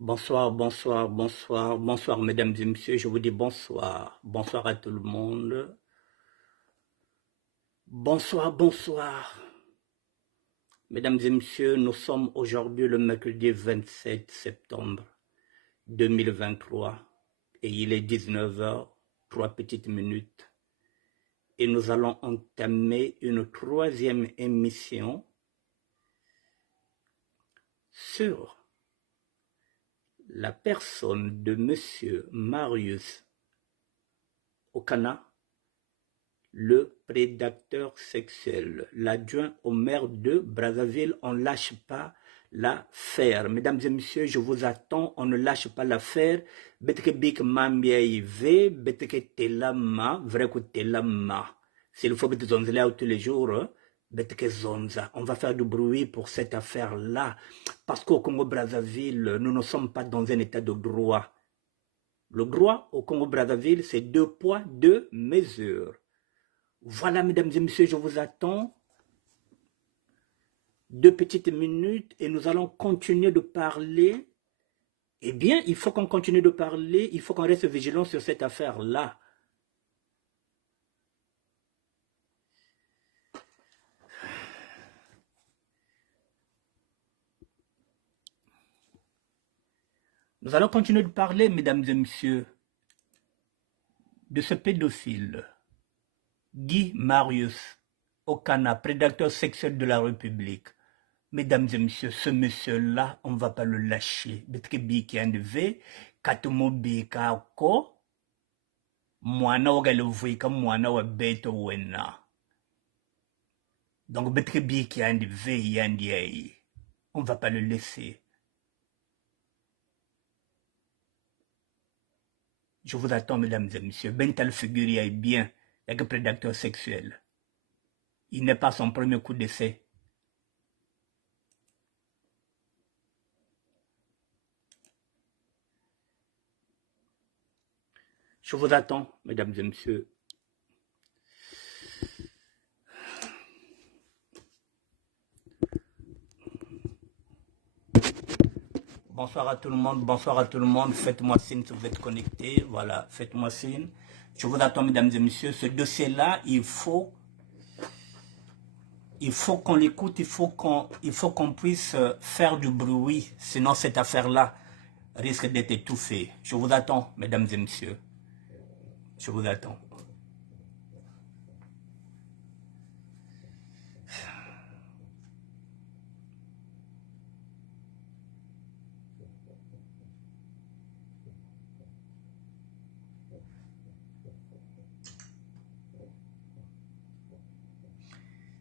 Bonsoir, bonsoir, bonsoir, bonsoir, mesdames et messieurs. Je vous dis bonsoir. Bonsoir à tout le monde. Bonsoir, bonsoir. Mesdames et messieurs, nous sommes aujourd'hui le mercredi 27 septembre 2023 et il est 19h, 3 petites minutes. Et nous allons entamer une troisième émission sur la personne de Monsieur Marius Okana, le prédateur sexuel, l'adjoint au maire de Brazzaville. On ne lâche pas l'affaire. Mesdames et messieurs, je vous attends, on ne lâche pas l'affaire. Beteke bik mambiaï ve, beteke telama, vrai que telama. S'il faut beteke zonzela tous les jours, beteke zonza. On va faire du bruit pour cette affaire-là. Parce qu'au Congo-Brazzaville, nous ne sommes pas dans un état de droit. Le droit au Congo-Brazzaville, c'est 2 poids, 2 mesures. Voilà, mesdames et messieurs, je vous attends. 2 petites minutes et nous allons continuer de parler. Eh bien, il faut qu'on continue de parler, il faut qu'on reste vigilant sur cette affaire-là. Nous allons continuer de parler, mesdames et messieurs, de ce pédophile, Guy Marius Okana, prédateur sexuel de la République. Mesdames et messieurs, ce monsieur-là, on ne va pas le lâcher. Betkebi qui en devait, Katomobi Kako, Mwana Ogalevoui, comme Mwana Wabeto Wena. Donc, Betkebi qui en devait, Yandiaï. On ne va pas le laisser. Je vous attends, mesdames et messieurs. Bental Figuria est bien, il y a que prédateur sexuel. Il n'est pas son premier coup d'essai. Je vous attends, mesdames et messieurs. Bonsoir à tout le monde, bonsoir à tout le monde. Faites-moi signe si vous êtes connectés. Voilà, faites-moi signe. Je vous attends, mesdames et messieurs. Ce dossier-là, il faut qu'on l'écoute, il faut qu'on puisse faire du bruit. Sinon, cette affaire-là risque d'être étouffée. Je vous attends, mesdames et messieurs. Je vous attends.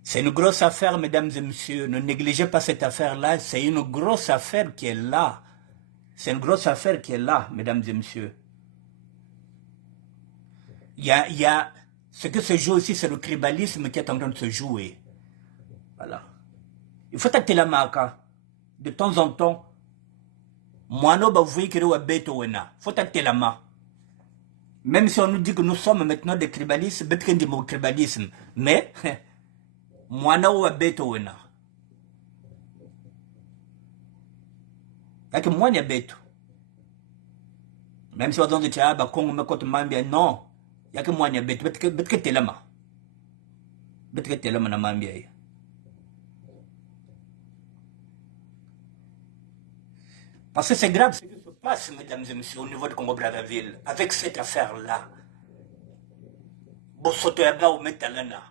C'est une grosse affaire, mesdames et messieurs. Ne négligez pas cette affaire-là. C'est une grosse affaire qui est là. C'est une grosse affaire qui est là, mesdames et messieurs. Il y a ce que se joue aussi, c'est le tribalisme qui est en train de se jouer. Voilà. Il faut tacter la marque. De temps en temps, moi, non, bah, vous voyez qu'il y a un bête au wena. Il faut tacter la main. Même si on nous dit que nous sommes maintenant des tribalistes, bête qu'il y a du tribalisme. Mais, moi, non, un bête au wena. Y'a moi, il y a bête. Même si on dit que bah, Congo me cote mambia, non. Y'a que moi, il y a bête. Bête que t'es la main. Bête que t'es la main, mambia. Parce que c'est grave ce qui se passe, mesdames et messieurs, au niveau de Congo-Brazzaville, avec cette affaire-là. Bosotoyaga ou metalana.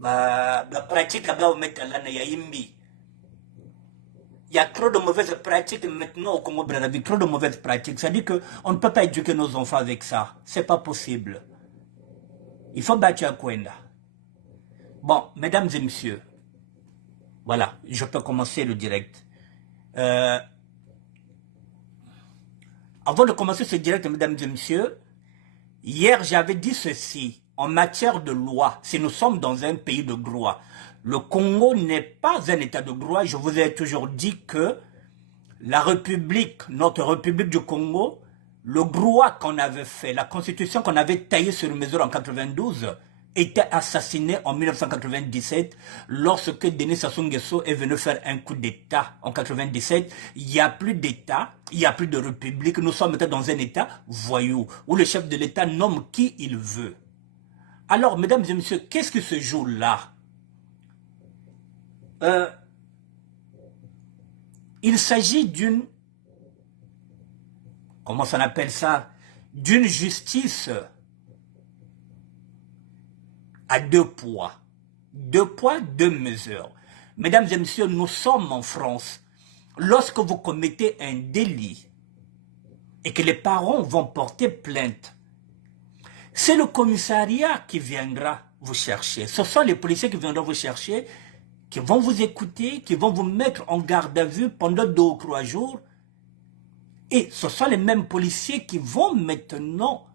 La pratique là-bas au metalana, yimbi. Il y a trop de mauvaises pratiques maintenant au Congo-Brazzaville, trop de mauvaises pratiques. Ça dit qu'on ne peut pas éduquer nos enfants avec ça. C'est pas possible. Il faut battre un Kwenda. Bon, mesdames et messieurs, voilà, je peux commencer le direct. Avant de commencer ce direct, mesdames et messieurs, hier j'avais dit ceci, en matière de loi, si nous sommes dans un pays de droit, le Congo n'est pas un état de droit. Je vous ai toujours dit que la République, notre République du Congo, le droit qu'on avait fait, la constitution qu'on avait taillée sur mesure en 92, était assassiné en 1997 lorsque Denis Sassou Nguesso est venu faire un coup d'État en 97. Il n'y a plus d'État, il n'y a plus de république. Nous sommes maintenant dans un État voyou où le chef de l'État nomme qui il veut. Alors, mesdames et messieurs, qu'est-ce que se joue là? Il s'agit d'une, comment ça appelle ça, d'une justice à deux poids, deux mesures. Mesdames et messieurs, nous sommes en France. Lorsque vous commettez un délit et que les parents vont porter plainte, c'est le commissariat qui viendra vous chercher. Ce sont les policiers qui viendront vous chercher, qui vont vous écouter, qui vont vous mettre en garde à vue pendant 2 ou 3 jours. Et ce sont les mêmes policiers qui vont maintenant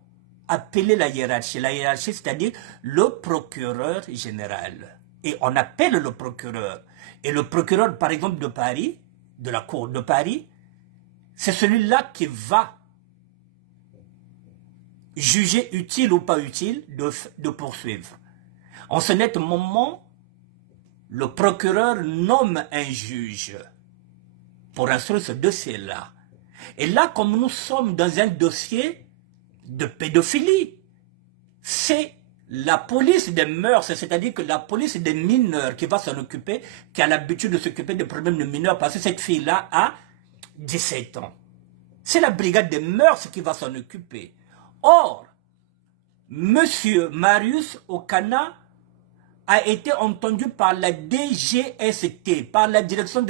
appeler la hiérarchie. La hiérarchie, c'est-à-dire le procureur général. Et on appelle le procureur. Et le procureur, par exemple, de Paris, de la cour de Paris, c'est celui-là qui va juger utile ou pas utile de poursuivre. En ce net moment, le procureur nomme un juge pour instruire ce dossier-là. Et là, comme nous sommes dans un dossier de pédophilie, c'est la police des mœurs, c'est-à-dire que la police des mineurs qui va s'en occuper, qui a l'habitude de s'occuper des problèmes de mineurs, parce que cette fille-là a 17 ans. C'est la brigade des mœurs qui va s'en occuper. Or, Monsieur Marius Okana a été entendu par la DGST, par la Direction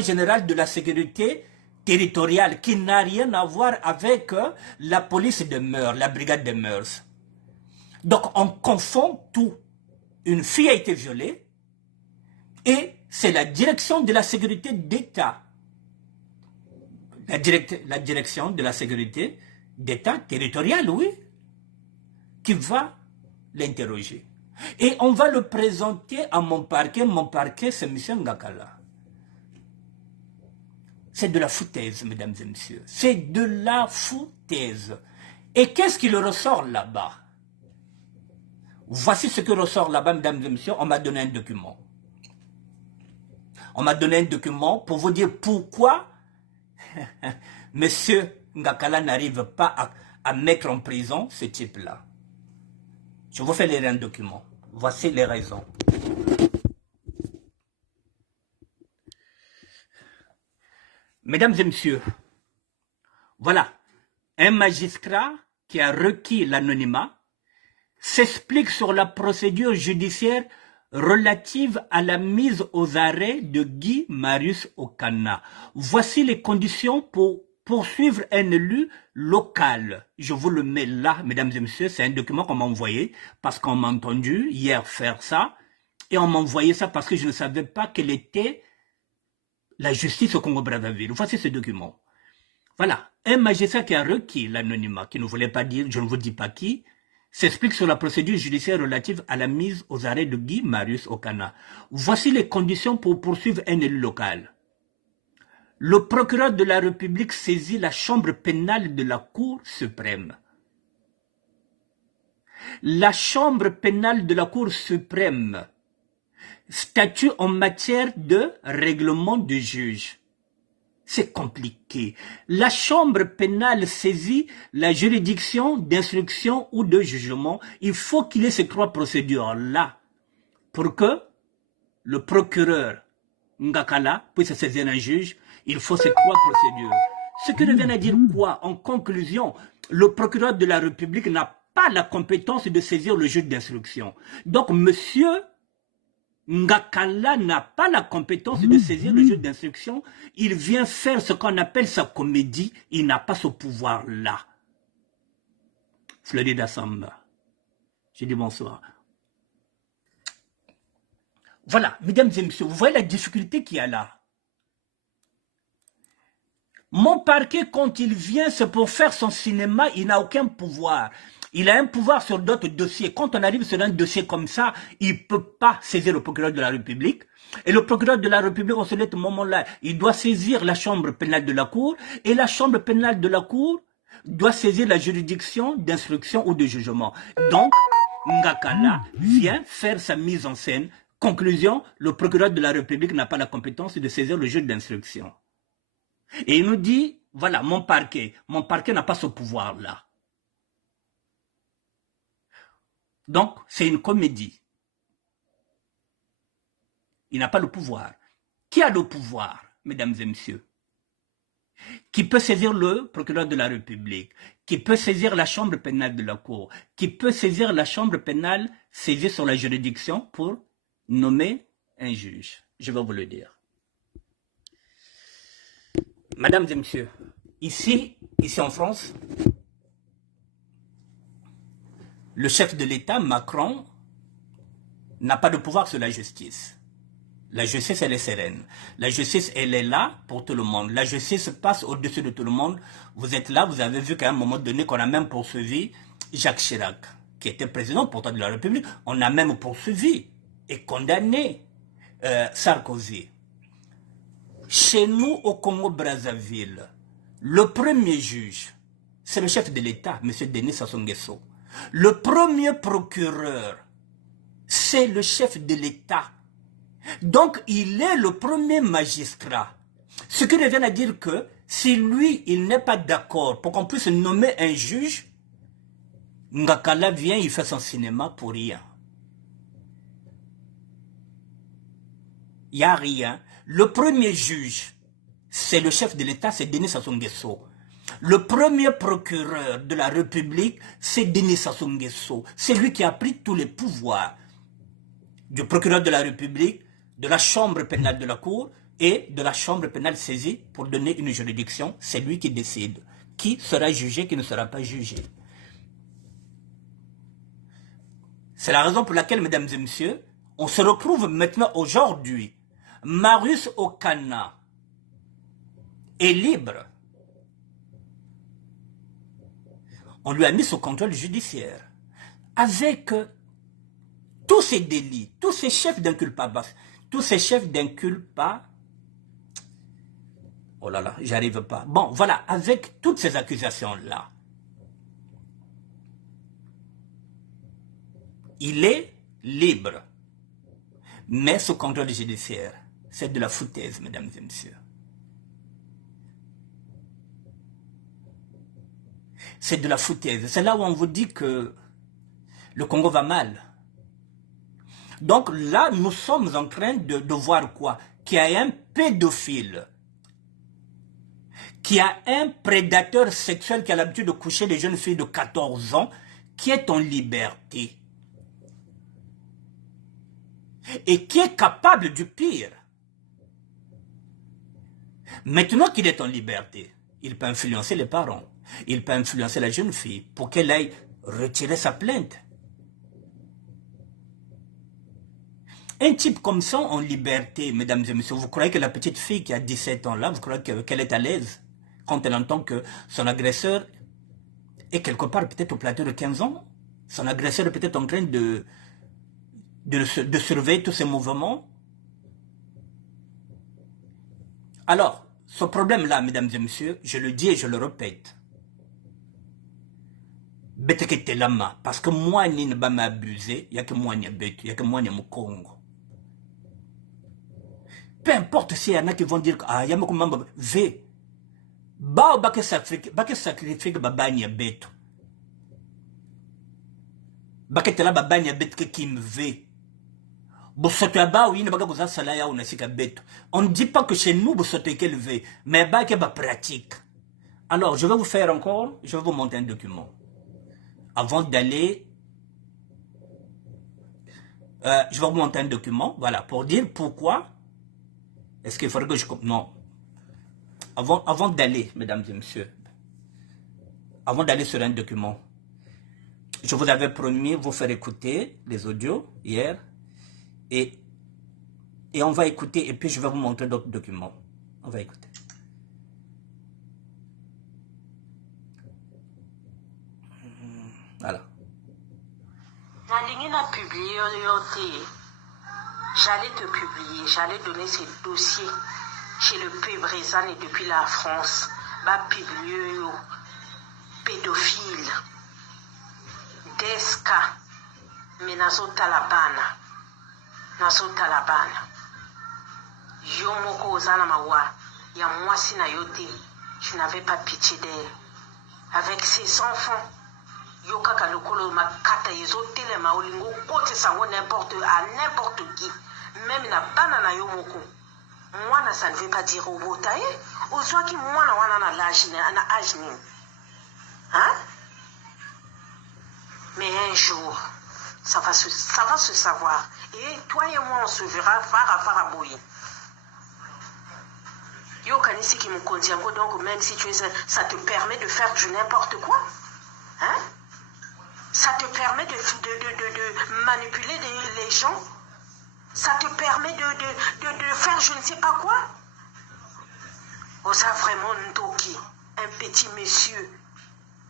générale de la sécurité territoriale, qui n'a rien à voir avec la police des mœurs, la brigade des mœurs. Donc on confond tout. Une fille a été violée et c'est la Direction de la sécurité d'État, la Direction de la sécurité d'État territoriale, oui, qui va l'interroger. Et on va le présenter à mon parquet, c'est M. Ngakala. C'est de la foutaise, mesdames et messieurs. C'est de la foutaise. Et qu'est-ce qui le ressort là-bas? Voici ce qui ressort là-bas, mesdames et messieurs. On m'a donné un document. On m'a donné un document pour vous dire pourquoi M. Ngakala n'arrive pas à mettre en prison ce type-là. Je vous fais lire un document. Voici les raisons. Mesdames et messieurs, voilà, un magistrat qui a requis l'anonymat s'explique sur la procédure judiciaire relative à la mise aux arrêts de Guy Marius Okana. Voici les conditions pour poursuivre un élu local. Je vous le mets là, mesdames et messieurs, c'est un document qu'on m'a envoyé parce qu'on m'a entendu hier faire ça et on m'a envoyé ça parce que je ne savais pas quelle était la justice au Congo-Brazzaville. Voici ce document. Voilà, un magistrat qui a requis l'anonymat, qui ne voulait pas dire, je ne vous dis pas qui, s'explique sur la procédure judiciaire relative à la mise aux arrêts de Guy Marius Okana. Voici les conditions pour poursuivre un élu local. Le procureur de la République saisit la chambre pénale de la Cour suprême. La chambre pénale de la Cour suprême statue en matière de règlement de juge. C'est compliqué. La chambre pénale saisit la juridiction d'instruction ou de jugement. Il faut qu'il y ait ces 3 procédures-là pour que le procureur Ngakala puisse saisir un juge. Il faut ces 3 procédures. Ce qui revient à dire quoi? En conclusion, le procureur de la République n'a pas la compétence de saisir le juge d'instruction. Donc, monsieur Ngakala n'a pas la compétence de saisir le juge d'instruction. Il vient faire ce qu'on appelle sa comédie. Il n'a pas ce pouvoir-là. Florida Samba. Je dis bonsoir. Voilà, mesdames et messieurs, vous voyez la difficulté qu'il y a là. Mon parquet, quand il vient, c'est pour faire son cinéma, il n'a aucun pouvoir. Il a un pouvoir sur d'autres dossiers. Quand on arrive sur un dossier comme ça, il ne peut pas saisir le procureur de la République. Et le procureur de la République, en ce moment-là, il doit saisir la chambre pénale de la Cour. Et la chambre pénale de la Cour doit saisir la juridiction d'instruction ou de jugement. Donc, Ngakala vient faire sa mise en scène. Conclusion, le procureur de la République n'a pas la compétence de saisir le juge d'instruction. Et il nous dit, voilà, mon parquet n'a pas ce pouvoir-là. Donc, c'est une comédie. Il n'a pas le pouvoir. Qui a le pouvoir, mesdames et messieurs? Qui peut saisir le procureur de la République, qui peut saisir la chambre pénale de la Cour, qui peut saisir la chambre pénale saisie sur la juridiction pour nommer un juge. Je vais vous le dire. Mesdames et messieurs, ici en France, le chef de l'État, Macron, n'a pas de pouvoir sur la justice. La justice, elle est sereine. La justice, elle est là pour tout le monde. La justice passe au-dessus de tout le monde. Vous êtes là, vous avez vu qu'à un moment donné, qu'on a même poursuivi Jacques Chirac, qui était président pourtant de la République. On a même poursuivi et condamné Sarkozy. Chez nous, au Congo-Brazzaville, le premier juge, c'est le chef de l'État, M. Denis Sassou Nguesso. Le premier procureur, c'est le chef de l'État. Donc, il est le premier magistrat. Ce qui revient à dire que si lui, il n'est pas d'accord pour qu'on puisse nommer un juge, Ngakala vient, il fait son cinéma pour rien. Il n'y a rien. Le premier juge, c'est le chef de l'État, c'est Denis Sassou Nguesso. Le premier procureur de la République, c'est Denis Sassou Nguesso. C'est lui qui a pris tous les pouvoirs du procureur de la République, de la chambre pénale de la Cour et de la chambre pénale saisie pour donner une juridiction. C'est lui qui décide qui sera jugé, qui ne sera pas jugé. C'est la raison pour laquelle, mesdames et messieurs, on se retrouve maintenant aujourd'hui. Marius Okana est libre. On lui a mis sous contrôle judiciaire. Avec tous ces délits, tous ces chefs d'inculpation, tous ces chefs d'inculpa, oh là là, j'arrive pas. Bon, voilà, avec toutes ces accusations-là, il est libre, mais sous contrôle judiciaire. C'est de la foutaise, mesdames et messieurs. C'est de la foutaise. C'est là où on vous dit que le Congo va mal. Donc là, nous sommes en train de voir quoi? Qu'il y a un pédophile, qu'il y a un prédateur sexuel qui a l'habitude de coucher les jeunes filles de 14 ans, qui est en liberté. Et qui est capable du pire. Maintenant qu'il est en liberté, il peut influencer les parents. Il peut influencer la jeune fille pour qu'elle aille retirer sa plainte. Un type comme ça en liberté, mesdames et messieurs, vous croyez que la petite fille qui a 17 ans là, vous croyez qu'elle est à l'aise quand elle entend que son agresseur est quelque part peut-être au plateau de 15 ans? Son agresseur est peut-être en train de surveiller tous ses mouvements? Alors, ce problème-là, mesdames et messieurs, je le dis et je le répète. Parce que moi, je ne vais pas m'abuser, il n'y a que moi, il n'y a que moi, il y a Congo. Peu importe s'il y en a qui vont dire que ah, il y a beaucoup de V. Bao bake sacrifier babani beto. Bake tela babani beto que kim V. Bosoto ya bao yine baka kuza sala ya unasika beto. On ne dit pas que chez nous bosoto quel V, mais bake ba pratique. Alors, je vais vous faire encore, je vais vous monter un document. Avant d'aller, je vais vous monter un document, voilà, pour dire pourquoi. Est-ce qu'il faudrait que je... Non. Avant d'aller, mesdames et messieurs, avant d'aller sur un document, je vous avais promis vous faire écouter les audios hier, et on va écouter, et puis je vais vous montrer d'autres documents. On va écouter. Voilà. J'allais te publier, j'allais donner ces dossiers chez le Pébrezane et depuis la France. Bah, pédophile, Desca, mais nazotala bana. Nazotala bana. Yo moko ozana mawa. Ya mwasi na yote. Je n'avais pas pitié d'elle. Avec ses enfants. Yo kaka lokolo makata izotele maolingo kote sango n'importe qui. Même na bana na yo moko. Moi, ça ne veut pas dire au beau taille. Au soit qui moi, na l'âge, na âge. Hein? Mais un jour, ça va se savoir. Et toi et moi, on se verra faraboui. Yo kanisi qui me contient, donc même si tu es, ça te permet de faire du n'importe quoi. Hein? Ça te permet de manipuler les gens. Ça te permet de faire je ne sais pas quoi. Osa vraiment Ndoki, un petit monsieur,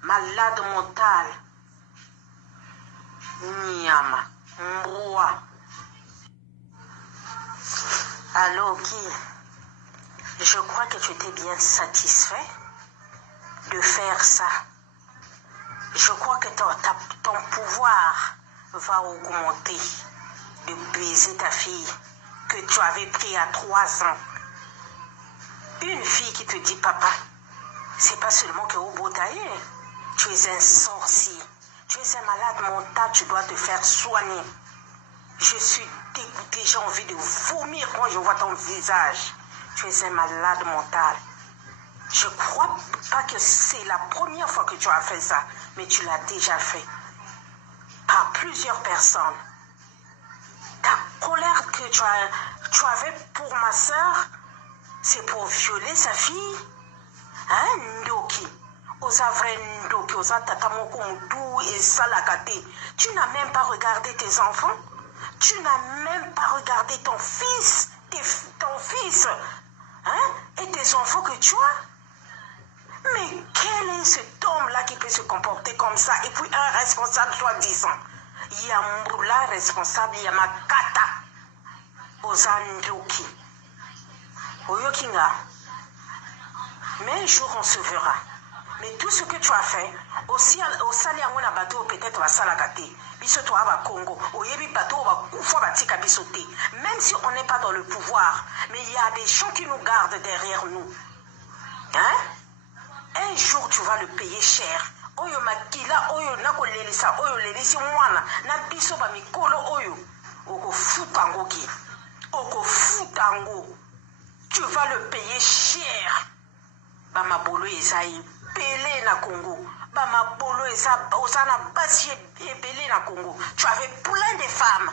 malade mental. Nyama, Mbroa. Alors, qui? Je crois que tu étais bien satisfait de faire ça. Je crois que ton pouvoir va augmenter de baiser ta fille que tu avais pris à 3 ans. Une fille qui te dit papa, c'est pas seulement que au Botaye, tu es un sorcier, tu es un malade mental, tu dois te faire soigner. Je suis dégoûtée, j'ai envie de vomir quand je vois ton visage. Tu es un malade mental. Je crois pas que c'est la première fois que tu as fait ça, mais tu l'as déjà fait par plusieurs personnes. Ta colère que tu avais pour ma soeur, c'est pour violer sa fille. Hein, Ndoki? Osa vrai Ndoki, osa tatamoko mdou et salakate. Tu n'as même pas regardé tes enfants. Tu n'as même pas regardé ton fils. Ton fils. Hein? Et tes enfants que tu as. Mais quel est cet homme-là qui peut se comporter comme ça? Et puis un responsable soi-disant. Il y a Mboula responsable, il y a Makata. Osa Ndoki. Oyokinga. Mais un jour on se verra. Mais tout ce que tu as fait, aussi au salaire on a bateau peut-être va salakate. Biso to aba Congo. Oyebi bateau va koufa batika bisote. Même si on n'est pas dans le pouvoir, mais il y a des gens qui nous gardent derrière nous. Hein? Un jour tu vas le payer cher. Oyo makila oyo nako lelisa oyo lelisi mwana na biso ba mikolo oyo. Oko futango ki. Oko futango. Tu vas le payer cher. Bama bolo esaï pelé na Congo. Bama bolo esa osana basi pelé na Congo. Tu avais plein de femmes.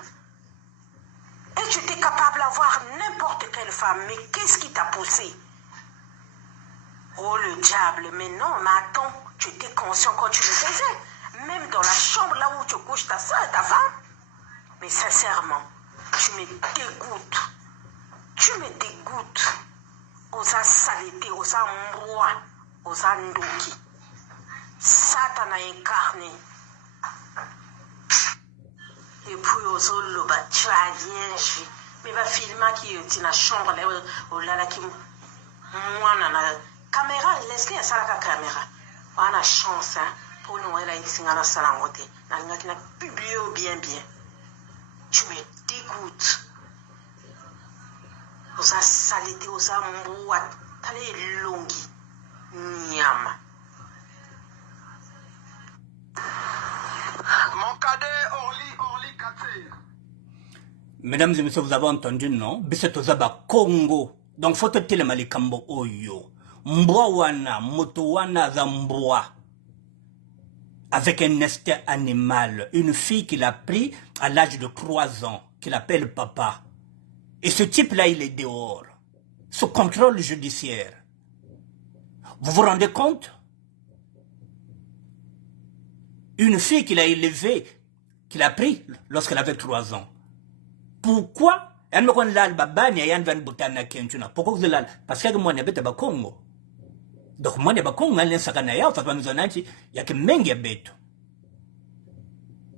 Et tu étais capable d'avoir n'importe quelle femme. Mais qu'est-ce qui t'a poussé? Oh le diable, mais non, mais attends, tu étais conscient quand tu le faisais. Même dans la chambre là où tu couches ta soeur, ta femme. Mais sincèrement, tu me dégoûtes. Tu me dégoûtes. Osa saleté, osa mbroa, osa ndoki. Satan a incarné. Et puis oso loba, tu as rien fait. Mais va filmer qui est dans la chambre là, là qui moi na caméra, laisse-les à ça la caméra. On a chance hein pour nous là ici dans la salle en côté. Na publié bien. Tu me dégoûtes. Osa saleté, osa mbroa, tale longi, nyama. Mon cadet Orly Katé. Mesdames et messieurs, vous avez entendu, non? Bissetozaba Congo. Donc, faut te le malikambo oyo. Mbwa wana, moto wana za mbwa. Avec un instinct animal. Une fille qu'il a pris à l'âge de 3 ans, qu'il appelle papa. Et ce type-là, il est dehors. Sous contrôle judiciaire. Vous vous rendez compte? Une fille qu'il a élevée, qu'il a pris lorsqu'elle avait 3 ans. Pourquoi? Pourquoi vous l'avez? Parce que moi, je suis au Congo. Donc, moi, je suis au Congo, je suis au Congo, il y a que mengi beto.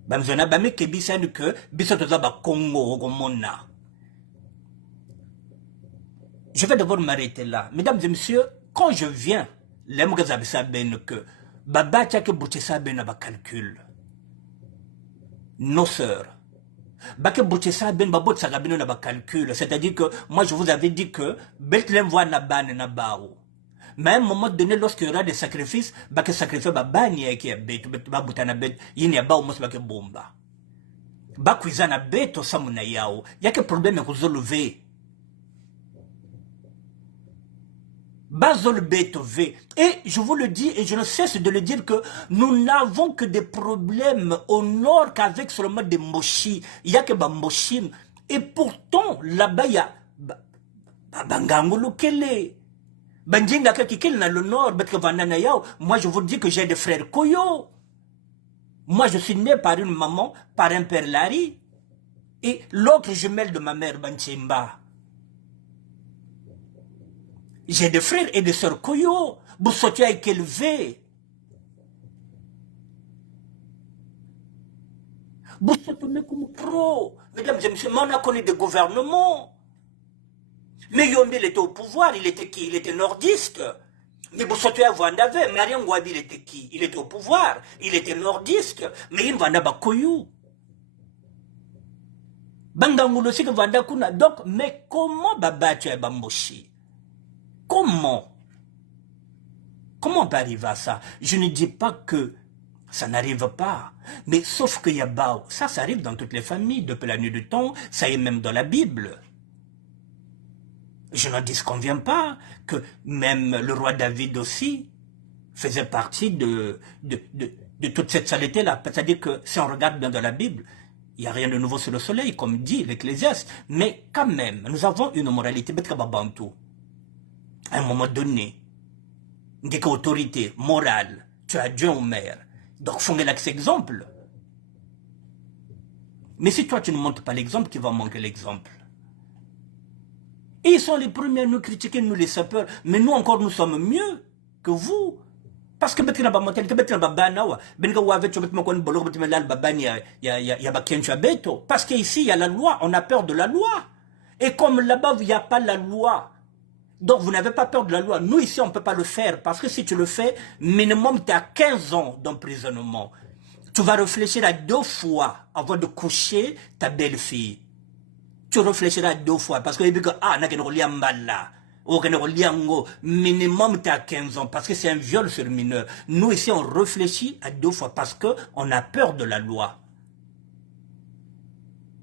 Bamzona bame kebisa que biso toza ba Congo au mona. Je vais devoir m'arrêter là. Mesdames et messieurs, quand je viens, les gens savent que baba tchake boutissa ben ba calcul. nos sœurs. C'est-à-dire que moi je vous avais dit que Bethléem voit Naban Nabao. Mais à un moment donné, lorsqu'il y aura des sacrifices, bah que sacrifier bah bani qui est bête, bah boutana bête, il n'y a pas au moins bah que bomba. Bah cuisana bête au samuna yao. Il y a que problème à résolver. Bazol bête v. Et je vous le dis et je ne cesse de le dire que nous n'avons que des problèmes au nord qu'avec seulement des mochis. Il n'y a que bah mochim. Et pourtant là-bas il y a Bangangolo Kele. Bandinga Kakikil dans le nord, moi je vous dis que j'ai des frères Koyo. Moi je suis né par une maman, par un père Larry. Et l'autre jumelle de ma mère, Banchimba. J'ai des frères et des sœurs Koyo. Boussotia est élevé. Boussotia est comme pro. Mesdames et messieurs, on a connu des gouvernements. Mais Yombi, il était au pouvoir, il était qui? Il était nordiste. Mais Boussotua Vandave, Mariam Gwabi, il était qui? Il était au pouvoir, il était nordiste. Mais il Vanda Bakoyou. Bangangulo aussi que Vanda Kuna. Donc, mais comment Babatu et Bamboshi? Comment? Comment on peut arriver à ça? Je ne dis pas que ça n'arrive pas. Mais sauf qu'il y a Bao. Ça arrive dans toutes les familles depuis la nuit du temps. Ça est même dans la Bible. Je n'en disconviens pas que même le roi David aussi faisait partie de toute cette saleté-là. C'est-à-dire que si on regarde bien dans la Bible, il n'y a rien de nouveau sur le soleil, comme dit l'Ecclésiaste. Mais quand même, nous avons une moralité. À un moment donné, une autorité morale, tu as Dieu au maire. Donc, faut que cet exemple. Mais si toi, tu ne montres pas l'exemple, qui va manquer l'exemple? Et ils sont les premiers à nous critiquer, nous les sapeurs. Mais nous encore, nous sommes mieux que vous. Parce que parce qu'ici, il y a la loi. On a peur de la loi. Et comme là-bas, il n'y a pas la loi. Donc, vous n'avez pas peur de la loi. Nous, ici, on ne peut pas le faire. Parce que si tu le fais, minimum, tu as 15 ans d'emprisonnement. Tu vas réfléchir à 2 fois avant de coucher ta belle-fille. Tu réfléchiras 2 fois parce que minimum tu as 15 ans parce que c'est un viol sur mineur. Nous ici on réfléchit à 2 fois parce qu'on a peur de la loi.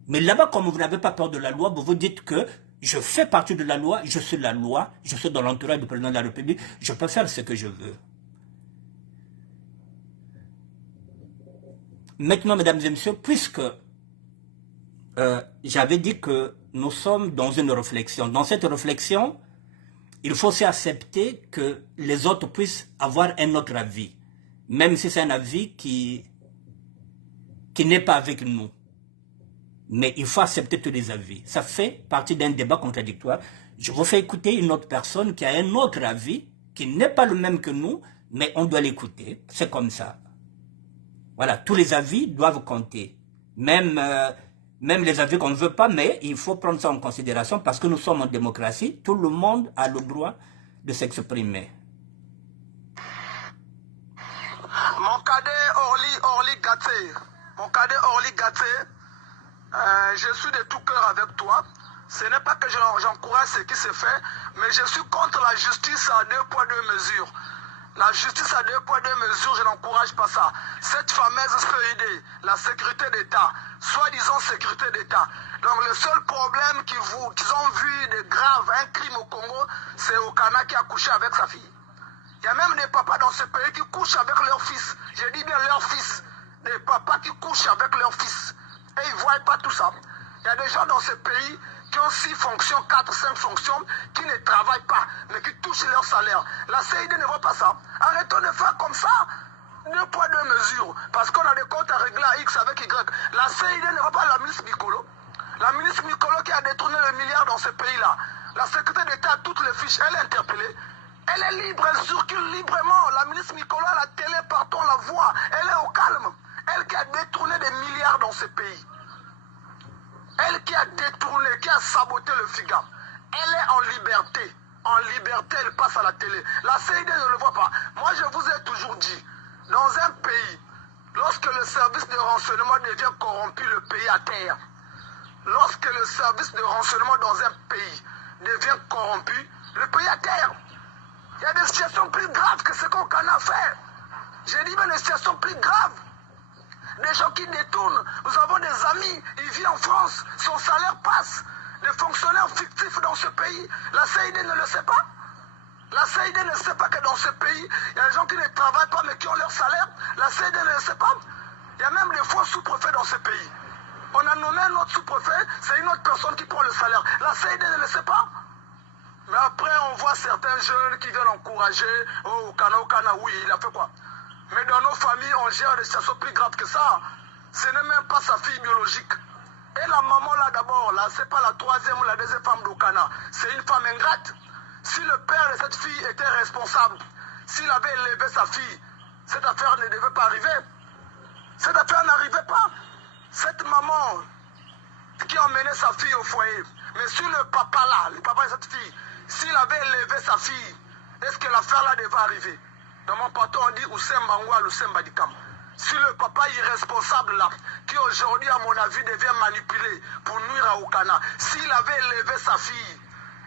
Mais là-bas comme vous n'avez pas peur de la loi, vous vous dites que je fais partie de la loi, je suis la loi, je suis dans l'entourage du président de la République, je peux faire ce que je veux. Maintenant mesdames et messieurs, puisque j'avais dit que nous sommes dans une réflexion. Dans cette réflexion, il faut aussi accepter que les autres puissent avoir un autre avis. Même si c'est un avis qui n'est pas avec nous. Mais il faut accepter tous les avis. Ça fait partie d'un débat contradictoire. Je vous fais écouter une autre personne qui a un autre avis, qui n'est pas le même que nous, mais on doit l'écouter. C'est comme ça. Voilà, tous les avis doivent compter. Même les avis qu'on ne veut pas, mais il faut prendre ça en considération parce que nous sommes en démocratie. Tout le monde a le droit de s'exprimer. Mon cadet Orly Gaté, je suis de tout cœur avec toi. Ce n'est pas que j'encourage ce qui se fait, mais je suis contre la justice à 2 poids 2 mesures. La justice à 2 poids 2 mesures, je n'encourage pas ça. Cette fameuse CED, la sécurité d'État, soi-disant sécurité d'État. Donc le seul problème qu'ils ont vu de grave, un crime au Congo, c'est Okana qui a couché avec sa fille. Il y a même des papas dans ce pays qui couchent avec leurs fils. Je dis bien leurs fils. Des papas qui couchent avec leurs fils. Et ils ne voient pas tout ça. Il y a des gens dans ce pays qui ont 6 fonctions, 4, 5 fonctions, qui ne travaillent pas, mais qui touchent leur salaire. La CID ne voit pas ça. Arrêtons de faire comme ça. 2 poids 2 mesures. Parce qu'on a des comptes à régler à X avec Y. La CID ne voit pas la ministre Mikolo. La ministre Mikolo qui a détourné le milliard dans ce pays-là. La secrétaire d'État a toutes les fiches. Elle est interpellée. Elle est libre, elle circule librement. La ministre Mikolo à la télé, partout on la voit. Elle est au calme. Elle qui a détourné des milliards dans ce pays. Elle qui a détourné, qui a saboté le FIGA. Elle est en liberté. En liberté, elle passe à la télé. La CID ne le voit pas. Moi, je vous ai toujours dit, dans un pays Lorsque le service de renseignement devient corrompu, le pays à terre. Lorsque le service de renseignement dans un pays devient corrompu, le pays à terre. Il y a des situations plus graves que ce qu'on a fait. J'ai dit, mais des situations plus graves. Des gens qui détournent. Nous avons des amis, il vit en France, son salaire passe. Des fonctionnaires fictifs dans ce pays. La CID ne le sait pas. La CID ne sait pas que dans ce pays, il y a des gens qui ne travaillent pas mais qui ont leur salaire. La CID ne le sait pas. Il y a même des faux sous-préfets dans ce pays. On a nommé un autre sous-préfet, c'est une autre personne qui prend le salaire. La CID ne le sait pas. Mais après, on voit certains jeunes qui viennent encourager. Oh, Okana, oui, il a fait quoi? Mais dans nos familles, on gère des situations plus graves que ça. Ce n'est même pas sa fille biologique. Et la maman, là, d'abord, là, c'est pas la troisième ou la deuxième femme d'Okana. C'est une femme ingrate. Si le père de cette fille était responsable, s'il avait élevé sa fille, cette affaire ne devait pas arriver. Cette affaire n'arrivait pas. Cette maman qui a emmené sa fille au foyer, mais si le papa là, le papa de cette fille, s'il avait élevé sa fille, est-ce que l'affaire là devait arriver? Dans mon patois, on dit Oussemba Ngoua, Oussemba Dikam. Si le papa irresponsable là, qui aujourd'hui, à mon avis, devient manipulé pour nuire à Okana, s'il avait élevé sa fille,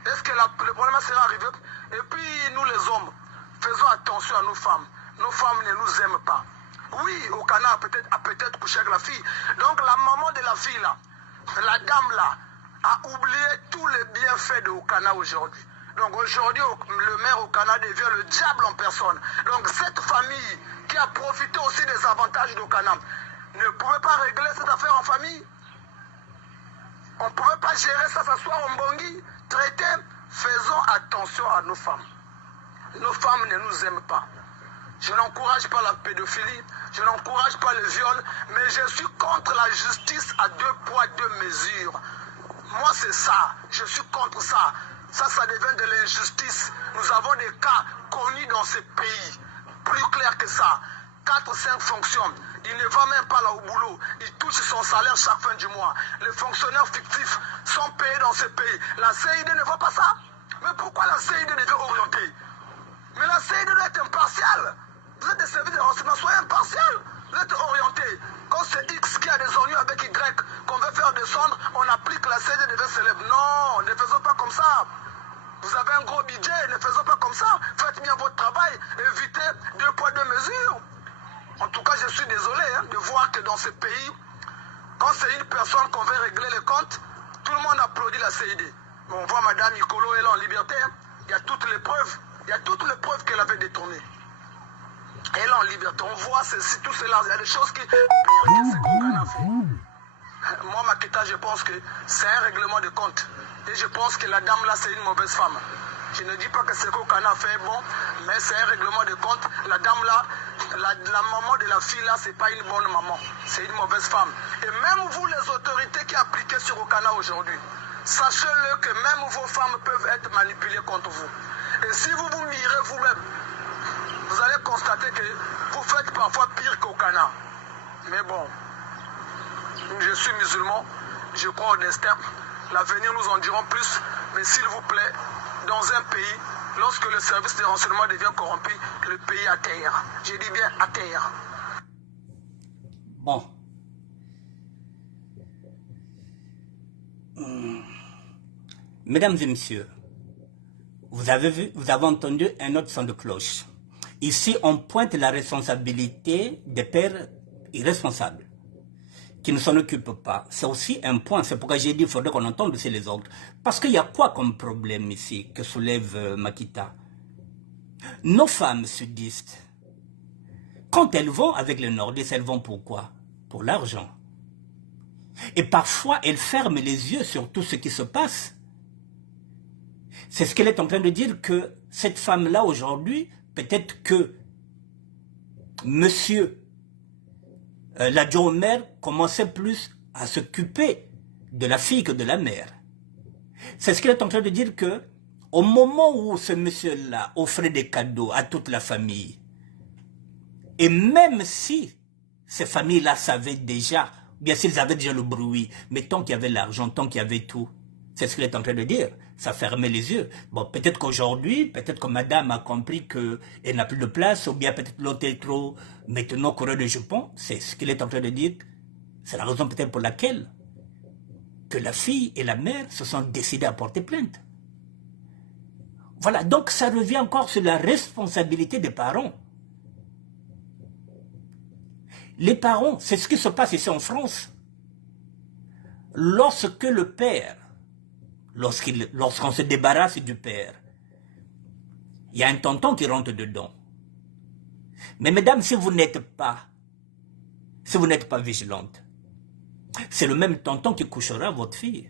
est-ce que le problème serait arrivé? Et puis, nous les hommes, faisons attention à nos femmes. Nos femmes ne nous aiment pas. Oui, Okana a peut-être couché avec la fille. Donc, la maman de la fille là, la dame là, a oublié tous les bienfaits de Okana aujourd'hui. Donc aujourd'hui, le maire Okana devient le diable en personne. Donc cette famille qui a profité aussi des avantages d'Okana ne pouvait pas régler cette affaire en famille. On ne pouvait pas gérer ça, s'asseoir en Bongi, traiter. Faisons attention à nos femmes. Nos femmes ne nous aiment pas. Je n'encourage pas la pédophilie, je n'encourage pas le viol, mais je suis contre la justice à 2 poids 2 mesures. Moi, c'est ça. Je suis contre ça. Ça devient de l'injustice. Nous avons des cas connus dans ce pays. Plus clair que ça. 4-5 fonctions. Il ne va même pas là au boulot. Il touche son salaire chaque fin du mois. Les fonctionnaires fictifs sont payés dans ce pays. La CID ne voit pas ça. Mais pourquoi la CID devait orienter? Mais la CID doit être impartiale. Vous êtes des services de renseignement, soyez impartial. Vous êtes orienté. Quand c'est X qui a des oignons avec Y qu'on veut faire descendre, on applique la CID devait s'élève. Non, ne faisons pas comme ça. Vous avez un gros budget, ne faisons pas comme ça. Faites bien votre travail, évitez 2 poids 2 mesures. En tout cas, je suis désolé de voir que dans ce pays, quand c'est une personne qu'on veut régler les comptes, tout le monde applaudit la CID. Mais on voit Madame Nicolo, elle est en liberté. Il y a toutes les preuves. Il y a toutes les preuves qu'elle avait détournées. Elle est en liberté. On voit tout cela. Il y a des choses qui pire que ce qu'on a fait. Moi, Maketa, je pense que c'est un règlement de compte. Et je pense que la dame là, c'est une mauvaise femme. Je ne dis pas que ce qu'on a fait est bon, mais c'est un règlement de compte. La dame là, la maman de la fille là, c'est pas une bonne maman. C'est une mauvaise femme. Et même vous, les autorités qui appliquez sur Okana aujourd'hui, sachez-le que même vos femmes peuvent être manipulées contre vous. Et si vous vous mirez vous-même, vous allez constater que vous faites parfois pire qu'Okana. Mais bon, je suis musulman, je crois au destin. L'avenir nous en dirons plus, mais s'il vous plaît, dans un pays, lorsque le service de renseignement devient corrompu, le pays à terre. Je dis bien à terre. Bon. Mesdames et messieurs, vous avez entendu un autre son de cloche. Ici, on pointe la responsabilité des pères irresponsables qui ne s'en occupent pas. C'est aussi un point, c'est pourquoi j'ai dit qu'il faudrait qu'on entende aussi les autres. Parce qu'il y a quoi comme problème ici que soulève Makita? Nos femmes sudistes, quand elles vont avec les nordistes, elles vont pour quoi? Pour l'argent. Et parfois, elles ferment les yeux sur tout ce qui se passe. C'est ce qu'elle est en train de dire, que cette femme-là, aujourd'hui, peut-être que monsieur l'adjoint au maire commençait plus à s'occuper de la fille que de la mère. C'est ce qu'il est en train de dire, que au moment où ce monsieur-là offrait des cadeaux à toute la famille, et même si ces familles-là savaient déjà, bien s'ils avaient déjà le bruit, mais tant qu'il y avait l'argent, tant qu'il y avait tout, c'est ce qu'il est en train de dire. ça fermait les yeux. Bon, peut-être qu'aujourd'hui, peut-être que madame a compris qu'elle n'a plus de place, ou bien peut-être l'autre est trop maintenant coureur de jupons. C'est ce qu'il est en train de dire. C'est la raison peut-être pour laquelle que la fille et la mère se sont décidées à porter plainte. Voilà, donc ça revient encore sur la responsabilité des parents. Les parents, c'est ce qui se passe ici en France. Lorsque le père, lorsqu'on se débarrasse du père, il y a un tonton qui rentre dedans. Mais mesdames, si vous n'êtes pas vigilante, c'est le même tonton qui couchera votre fille.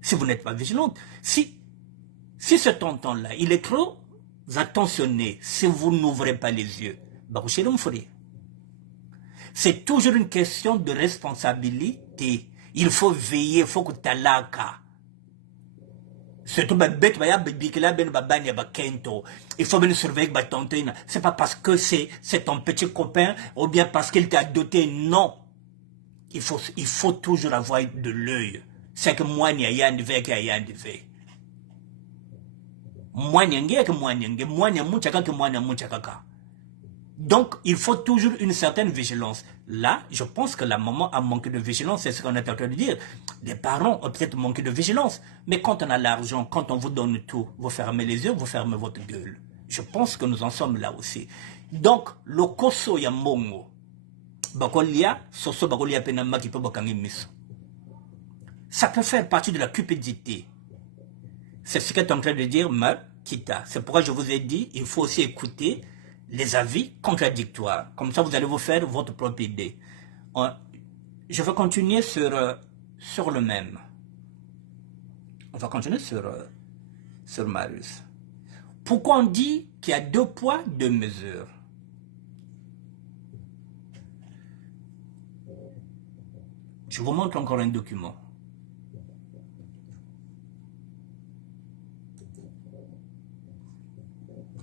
Si vous n'êtes pas vigilante. Si ce tonton-là, il est trop attentionné, si vous n'ouvrez pas les yeux, c'est toujours une question de responsabilité. Il faut veiller, il faut que talaka. Surtout, il faut bien surveiller tonton. C'est pas parce que c'est ton petit copain ou bien parce qu'il t'a doté. Non. Il faut toujours avoir de l'œil. C'est que moi, il y a un devait qu'il y a un devait. Donc, il faut toujours une certaine vigilance. Là, je pense que la maman a manqué de vigilance, c'est ce qu'on est en train de dire. Les parents ont peut-être manqué de vigilance, mais quand on a l'argent, quand on vous donne tout, vous fermez les yeux, vous fermez votre gueule. Je pense que nous en sommes là aussi. Donc, le koso ya mongo, bakolia, soso bakolia penama qui peut bakangi miso. Ça peut faire partie de la cupidité. C'est ce qu'est en train de dire Kita. C'est pourquoi je vous ai dit, il faut aussi écouter les avis contradictoires. Comme ça, vous allez vous faire votre propre idée. Je vais continuer sur le même. On va continuer sur Marius. Pourquoi on dit qu'il y a 2 poids, 2 mesures? Je vous montre encore un document.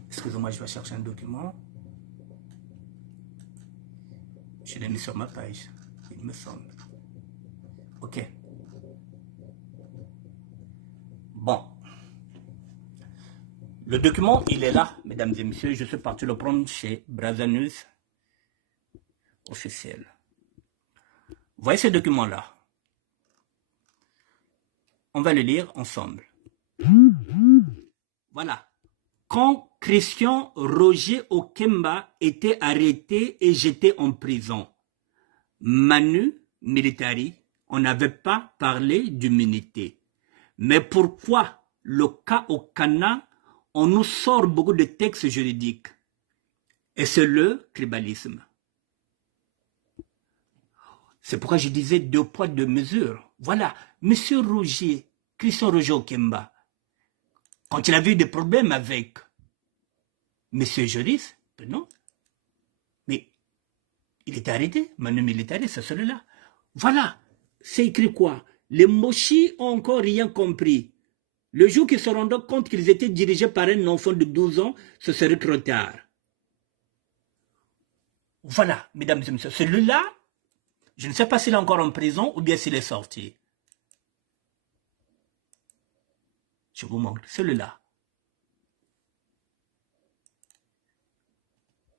Excusez-moi, je vais chercher un document. Je l'ai mis sur ma page, il me semble. Ok. Bon. Le document, il est là, mesdames et messieurs. Je suis parti le prendre chez Brazanus officiel. Vous voyez ce document-là? On va le lire ensemble. Voilà. Quand Christian Roger Okemba était arrêté et jeté en prison, Manu Militari, on n'avait pas parlé d'immunité. Mais pourquoi le cas au Ghana, on nous sort beaucoup de textes juridiques? Et c'est le tribalisme. C'est pourquoi je disais 2 poids, 2 mesures. Voilà, Monsieur Roger, Christian Roger Okemba, quand il a eu des problèmes avec Monsieur Joris, non, mais il était arrêté, Manu Militari, c'est celui-là. Voilà, c'est écrit quoi? Les Moshi ont encore rien compris. Le jour qu'ils se rendaient compte qu'ils étaient dirigés par un enfant de 12 ans, ce serait trop tard. Voilà, mesdames et messieurs, celui-là, je ne sais pas s'il est encore en prison ou bien s'il est sorti. Je vous montre, celui-là.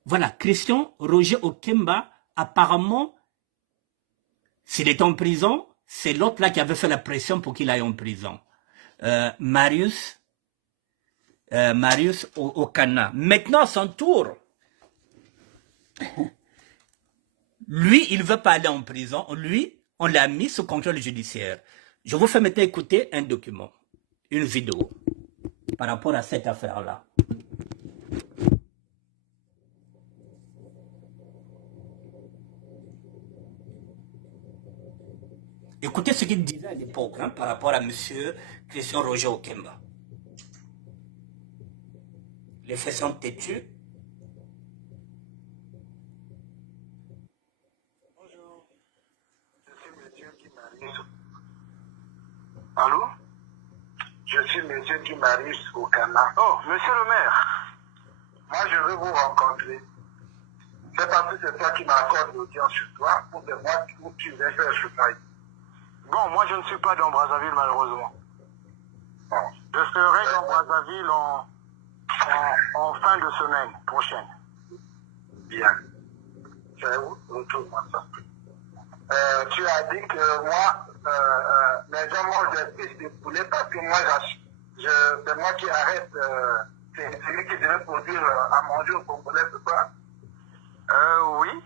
Voilà, Christian Roger Okemba, apparemment, s'il est en prison, c'est l'autre là qui avait fait la pression pour qu'il aille en prison. Marius au Ghana. Maintenant, à son tour, lui, il ne veut pas aller en prison. Lui, on l'a mis sous contrôle judiciaire. Je vous fais maintenant écouter un document, une vidéo, par rapport à cette affaire-là. Écoutez ce qu'il disait à l'époque par rapport à M. Christian Roger Okemba. Les faits sont têtus. Bonjour. Je suis monsieur Guy Marius. Allô? Je suis monsieur Guy Marius au Ghana. Oh, monsieur le maire. Moi, je veux vous rencontrer. C'est parce que c'est toi qui m'accorde l'audience sur toi, ou c'est moi qui vais faire ce travail. Bon, moi je ne suis pas dans Brazzaville malheureusement. Bon. Je serai dans Brazzaville en fin de semaine prochaine. Bien. Retourne-moi ça. Tu as dit que moi, les gens mangent des fiches de poulet parce que moi, c'est moi qui arrête. C'est lui qui devait produire à manger au Congolais, c'est ça? Oui.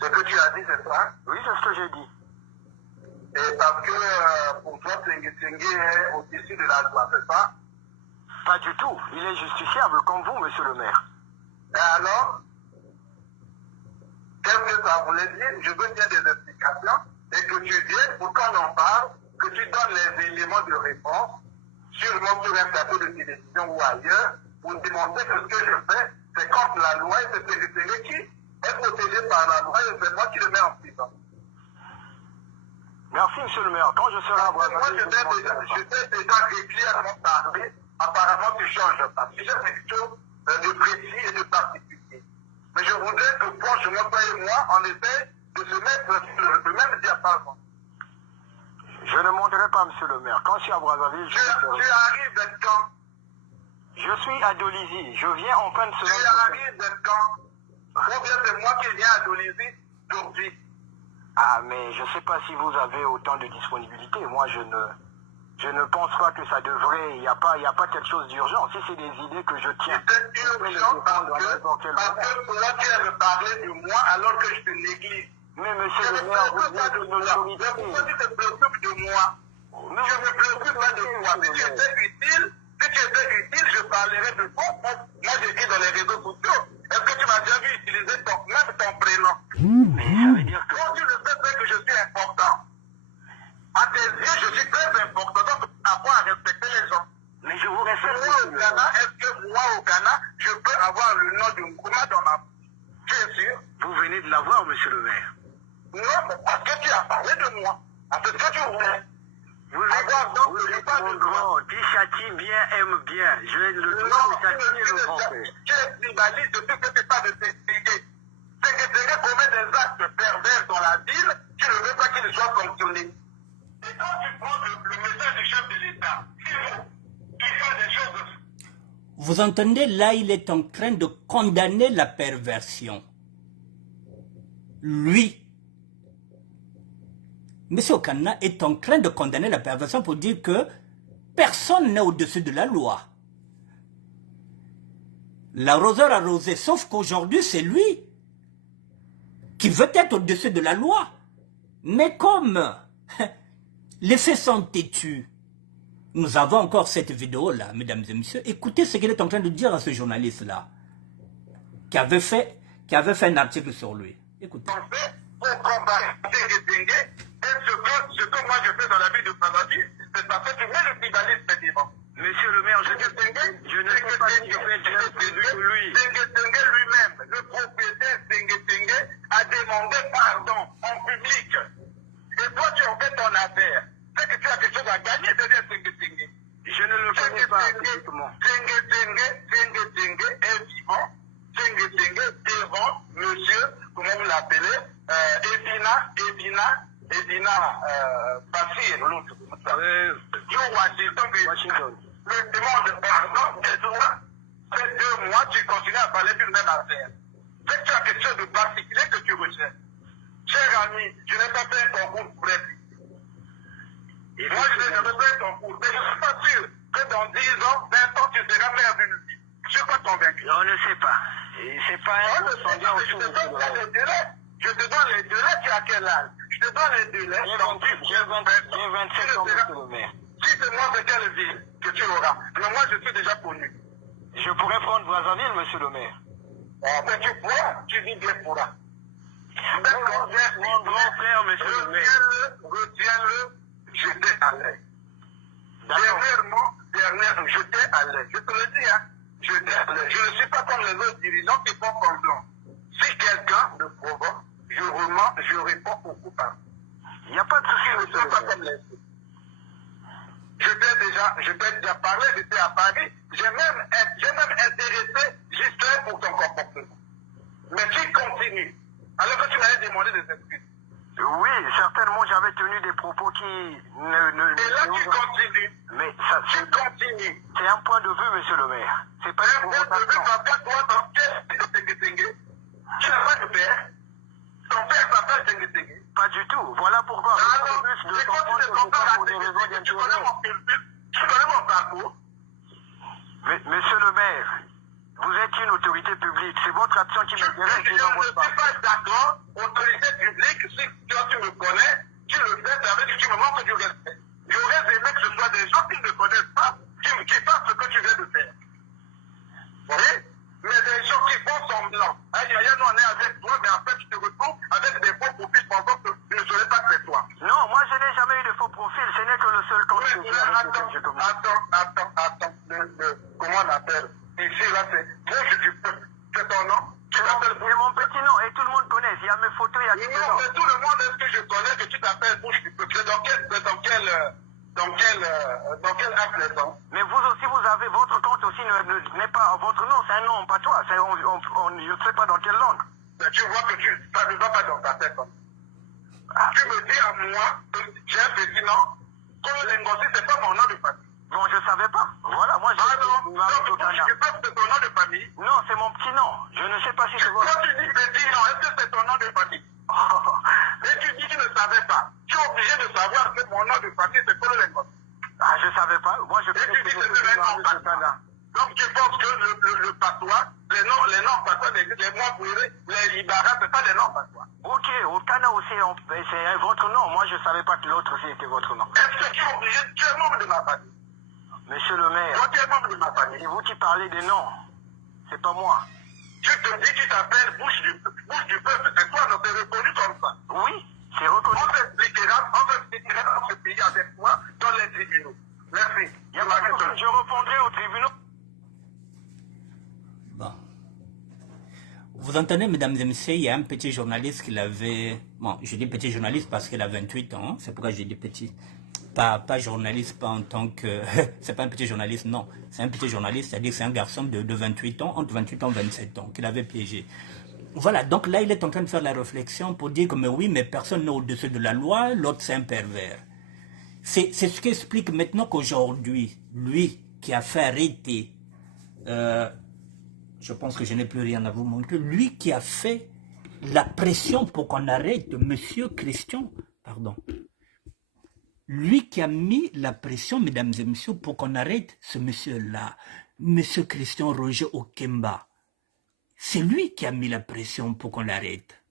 Ce que tu as dit, c'est ça? Oui, c'est ce que j'ai dit. Et parce que pour toi, Tengue est au-dessus de la loi, c'est ça? Pas du tout. Il est justiciable comme vous, monsieur le maire. Et alors, qu'est-ce que ça voulait dire? Je veux bien des explications et que tu viennes pour qu'on en parle, que tu donnes les éléments de réponse, sûrement sur un plateau de télévision ou ailleurs, pour démontrer que ce que je fais, c'est contre la loi et c'est celui qui est protégé par la loi et c'est moi qui le mets en prison. Merci, monsieur le maire. Quand je serai à Brazzaville, je t'ai déjà régulièrement parlé. Apparemment, tu changes pas. Si j'ai quelque chose de précis et de particulier. Mais je voudrais que, franchement, toi et moi, on essaie de se mettre sur le même diapason. Je ne monterai pas, monsieur le maire. Quand je suis à Brazzaville, tu arrives de quand? Je suis à Dolisie. Je viens en fin de semaine. Tu arrives de quand? Ou bien c'est moi qui viens à Dolisie aujourd'hui? Ah, mais je ne sais pas si vous avez autant de disponibilité. Moi, je ne pense pas que ça devrait. Il n'y a pas quelque chose d'urgent. Si c'est des idées que je tiens. C'est urgent parce que toi, tu as me parlé de moi alors que je te néglige. Mais monsieur le maire, vous êtes une autorité. Pourquoi tu te préoccupes de moi? Je ne me préoccupe pas de toi. Si tu étais utile, je parlerais de toi. Moi, j'écris dans les réseaux sociaux. Est-ce que tu m'as déjà vu utiliser même ton prénom? Mais ça veut dire que... Quand tu le sais, c'est que je suis important. À tes yeux, je suis très important. Donc, avoir à respecter les gens. Mais je vous respecte. Moi, au Ghana, est-ce que moi, au Ghana, je peux avoir le nom de Nkrumah dans ma... Tu es sûr? Vous venez de l'avoir, monsieur le maire. Non, mais parce que tu as parlé de moi. À ce que tu voulais. Vous êtes mon grand. Qui châtie bien, aime bien. Je vais le châtier le français. Tu es tribaliste depuis que tu n'es pas de Tengue. Tengue commet des actes pervers dans la ville. Tu ne veux pas qu'il soit sanctionné. Et quand tu prends le message du chef de l'État, tu fais des choses. Vous entendez, là, il est en train de condamner la perversion. Lui, M. Okana est en train de condamner la perversion pour dire que personne n'est au-dessus de la loi. L'arroseur arrosé, sauf qu'aujourd'hui, c'est lui qui veut être au-dessus de la loi. Mais comme les faits sont têtus, nous avons encore cette vidéo-là, mesdames et messieurs. Écoutez ce qu'il est en train de dire à ce journaliste-là, qui avait fait un article sur lui. Écoutez. Pour comparer ce que moi je fais dans la vie de Brazzaville, c'est parce que tu mets le tribalisme devant. Monsieur le maire, je ne sais pas si je fais de lui. Tengue lui-même, le propriétaire Tengue a demandé pardon en public. Et toi tu en fais ton affaire. C'est que tu as quelque chose à gagner derrière Tengue. Je ne le connais pas publiquement. Tengue est vivant. Tengue devant monsieur, comment vous l'appelez, Edina Bassir, l'autre. Washington. Le demande pardon et toi, ces 2 mois, tu continues à parler d'une même affaire. C'est que tu as quelque chose de particulier que tu recherches. Cher ami, je n'ai pas fait un concours pour être. Et moi, je n'ai jamais fait un concours. Mais je ne suis pas sûr que dans 10 ans, 20 ans, tu seras maire d'une ville. Je ne suis pas convaincu. On ne sait pas. C'est pas un sondage autour de les délais. Je te donne les délais, tu as quel âge? Je te donne les délais. J'ai 27 ans, monsieur le maire. Si c'est moi, c'est quelle ville que tu auras? Mais moi, je suis déjà connu. Je pourrais prendre Brazzaville, monsieur le maire. Mais tu pourras, tu dis bien pourras. D'accord, mon grand frère, monsieur le maire. Retiens-le, j'étais à l'aise. Dernièrement, j'étais à l'aise. Je te le dis, hein. J'étais à l'aise. Je ne suis pas comme les autres dirigeants qui font semblant. Si quelqu'un me provoque, je réponds au coupable. Il n'y a pas de souci, je ne suis pas comme les autres. Je t'ai déjà parlé, j'étais à Paris. J'ai même intéressé Justin pour ton comportement. Mais tu continues. Alors que tu m'avais demandé des excuses. Oui, certainement, j'avais tenu des propos qui Et là, tu continues. Mais ça, Tu continues. c'est un point de vue, monsieur le maire. C'est pas une provocation. Toi, dans quel Tengue? Tu n'as pas de père. Ton père s'appelle Tengue. Pas du tout. Voilà pourquoi. Alors, Plus de et quand tu te comprendre compares à pour des raisons Tengue, tu connais d'intérêt. mon culture, tu connais mon parcours. Monsieur le maire, vous êtes une autorité publique. C'est votre action qui Je m'intéresse et ne non suis votre parcours. pas d'accord, autorité publique, si toi tu me connais, tu le fais, ça veut dire que tu me montres du respect. J'aurais aimé que ce soit des gens qui ne me connaissent pas, qui fassent ce que tu viens de faire. Vous voyez? Mais des gens qui font semblant. Aïe, aïe, nous on est avec toi, mais en fait tu te retrouves avec des faux profils pensant que tu ne saurais pas que c'est toi. Non, moi je n'ai jamais eu de faux profil. Ce n'est que le seul temps que j'ai avec lequel je communique. Attends. Comment on appelle? Ici, là, c'est Bouche du peuple. C'est ton nom? Tu t'appelles C'est mon petit nom et tout le monde connaît. Il y a mes photos, il y a tout Non, mais tout le monde est-ce que je connais que tu t'appelles Bouche du peuple. C'est dans quel acte les gens? Mais vous aussi, vous avez votre compte aussi n'est pas votre nom, c'est un nom en patois. Je ne sais pas dans quelle langue. Mais tu vois que ça ne va pas dans ta tête. Hein. Ah, Tu me dis à moi que j'ai un petit nom, que le Ngossi, c'est pas mon nom de famille. bon, je savais pas. Voilà, moi Ah non, je m'arrête au donc Ghana. je sais pas que c'est ton nom de famille. Non, c'est mon petit nom. Je ne sais pas si c'est votre. Quand tu dis petit nom, est-ce que c'est ton nom de famille? Et tu dis que tu ne savais pas. Tu es obligé de savoir que mon nom de famille, c'est Paul Ngossi. Ah, je savais pas. Moi, je Et tu dis que c'est un nom patois. Donc tu penses que le patois, les noms patois, les mots brûlés, les Ibaras, c'est pas les noms patois. Ok, au Ghana aussi, c'est votre nom. Moi, je savais pas que l'autre aussi était votre nom. Est-ce que tu es obligé, tu es membre de ma famille? Monsieur le maire, Toi, tu es membre de ma famille. c'est vous qui parlez des noms. C'est pas moi. Tu te dis que tu t'appelles Bouche du peuple, c'est toi, non, c'est reconnu comme ça. Oui, c'est reconnu. On t'expliquera dans ce pays avec toi dans les tribunaux. Merci. Il y a pas de problème, je répondrai au tribunal. Bon. Vous entendez, mesdames et messieurs, il y a un petit journaliste qui avait... Bon, je dis petit journaliste parce qu'il a 28 ans, hein, c'est pourquoi je dis petit. Pas journaliste, pas en tant que... c'est pas un petit journaliste, non. C'est un petit journaliste, c'est-à-dire que c'est un garçon de 28 ans, entre 28 ans et 27 ans, qu'il avait piégé. Voilà, donc là, il est en train de faire la réflexion pour dire que, mais oui, mais personne n'est au-dessus de la loi, l'autre c'est un pervers. C'est ce qui explique maintenant qu'aujourd'hui, lui qui a fait arrêter, je pense que je n'ai plus rien à vous montrer, lui qui a fait la pression pour qu'on arrête Monsieur Christian, pardon, lui qui a mis la pression, mesdames et messieurs, pour qu'on arrête ce monsieur-là, Monsieur Christian Roger Okemba, c'est lui qui a mis la pression pour qu'on l'arrête.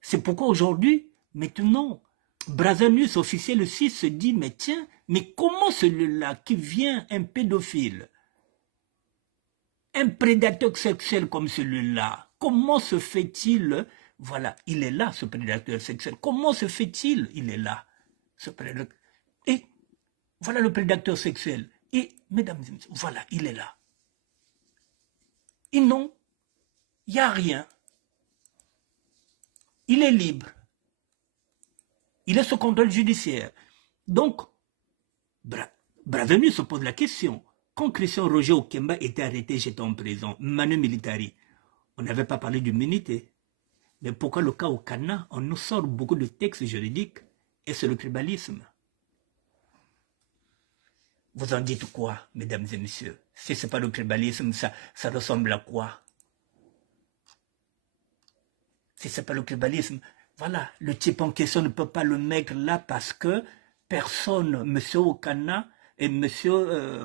C'est pourquoi aujourd'hui, maintenant, Brazanus, officier le 6, se dit, mais tiens, mais comment celui-là qui vient, un pédophile, un prédateur sexuel comme celui-là, comment se fait-il, voilà, il est là, ce prédateur sexuel, comment se fait-il, il est là, ce prédateur, et voilà le prédateur sexuel, et mesdames et messieurs, voilà, il est là. Et non, il n'y a rien. Il est libre. Il est sous contrôle judiciaire. Donc, Brazanus se pose la question. Quand Christian Roger Okemba était arrêté, j'étais en prison, Manu Militari, on n'avait pas parlé d'immunité. Mais pourquoi le cas au Ghana, on nous sort beaucoup de textes juridiques et c'est le tribalisme. Vous en dites quoi, mesdames et messieurs? Si ce n'est pas le tribalisme, ça ressemble à quoi? Si ce n'est pas le tribalisme, voilà, le type en question ne peut pas le mettre là parce que personne, M. Okana et M.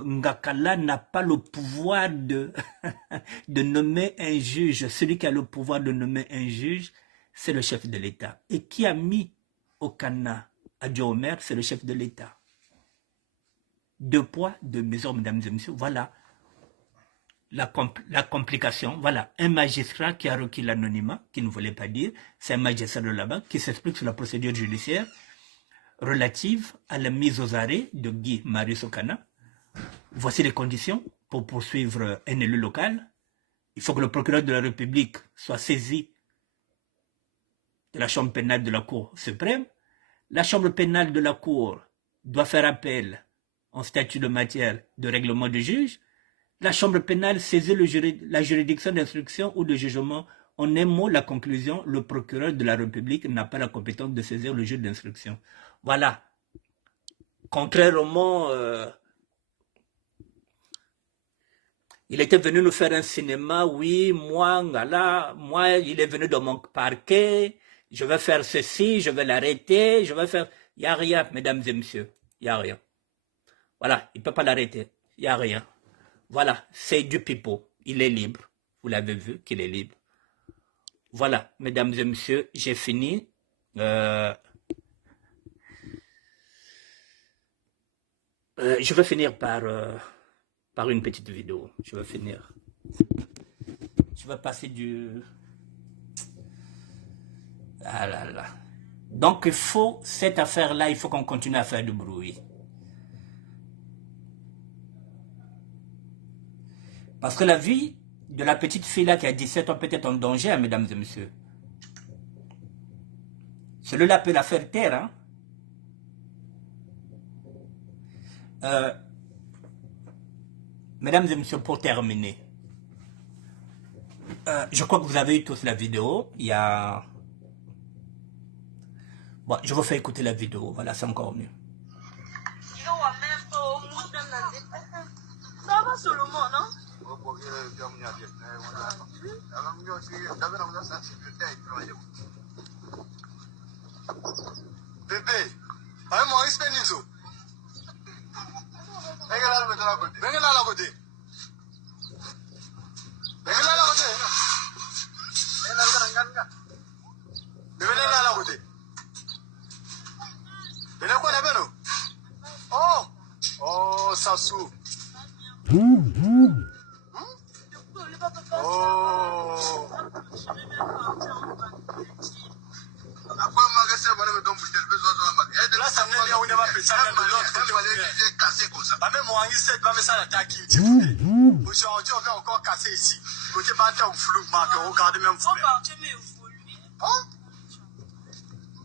Ngakala n'a pas le pouvoir de nommer un juge. Celui qui a le pouvoir de nommer un juge, c'est le chef de l'État. Et qui a mis Okana à Diomer, c'est le chef de l'État. Deux poids, deux mesures, mesdames et messieurs, voilà. La complication, voilà, un magistrat qui a requis l'anonymat, qui ne voulait pas dire, c'est un magistrat de là-bas qui s'explique sur la procédure judiciaire relative à la mise aux arrêts de Guy Marius Okana. Voici les conditions pour poursuivre un élu local. Il faut que le procureur de la République soit saisi de la chambre pénale de la Cour suprême. La chambre pénale de la Cour doit faire appel en statut de matière de règlement de juge. La chambre pénale saisit la juridiction d'instruction ou de jugement En un mot, la conclusion, le procureur de la République n'a pas la compétence de saisir le juge d'instruction. Voilà. Contrairement, il était venu nous faire un cinéma, oui, moi, il est venu dans mon parquet, je vais faire ceci, je vais l'arrêter, je vais faire... Il n'y a rien, mesdames et messieurs, il n'y a rien. Voilà, il ne peut pas l'arrêter, il n'y a rien. Voilà, c'est du pipeau, il est libre. Vous l'avez vu qu'il est libre. Voilà, mesdames et messieurs, j'ai fini. Je vais finir par une petite vidéo. Je vais finir. Je vais passer du... Ah là là. Donc, il faut, cette affaire-là, il faut qu'on continue à faire du bruit. Parce que la vie de la petite fille-là qui a 17 ans peut être en danger, hein, mesdames et messieurs. Celui-là peut la faire taire, hein. Mesdames et messieurs, pour terminer, je crois que vous avez eu tous la vidéo. Il y a... Bon, je vous fais écouter la vidéo. Voilà, c'est encore mieux. Ça va, Solomon, non? Bébé, allez moi respect Nizo. Venez là la côté. Venez là la côté. Venez là la côté. Venez là la côté. Venez quoi là beno? Oh, Sassou. Oh. Là, ça me dit on est pas fait ça même l'autre côté. Même moi, il s'est pas mis ça l'attaque. Aujourd'hui, on va encore casser ici. Côté banté au flou, regardez même vous.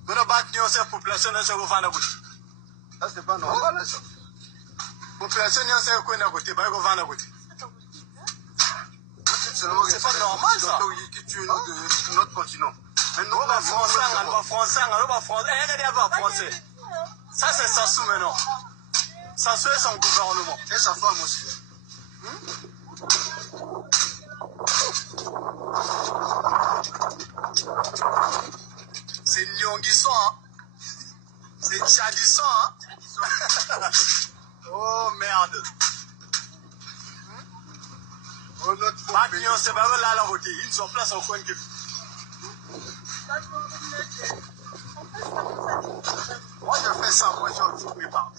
Maintenant, battre nos populations dans ce gouvernement. Ça, c'est pas normal, ça. Population, nous sommes quoi d'un côté, bah, gouvernement d'un côté. C'est pas normal, ça. Qui tue notre continent. Mais nous, on va français, on va français, on va français. Regardez, on va français. Ça, c'est Sassou maintenant. Sassou et son gouvernement. Et sa femme aussi. C'est Nyonguisson, hein. C'est Tchadisson, hein. Oh merde. Oh notre Bagnon, c'est pas là la route. Ils sont place au coin de... Moi je fais ça, moi je prépare.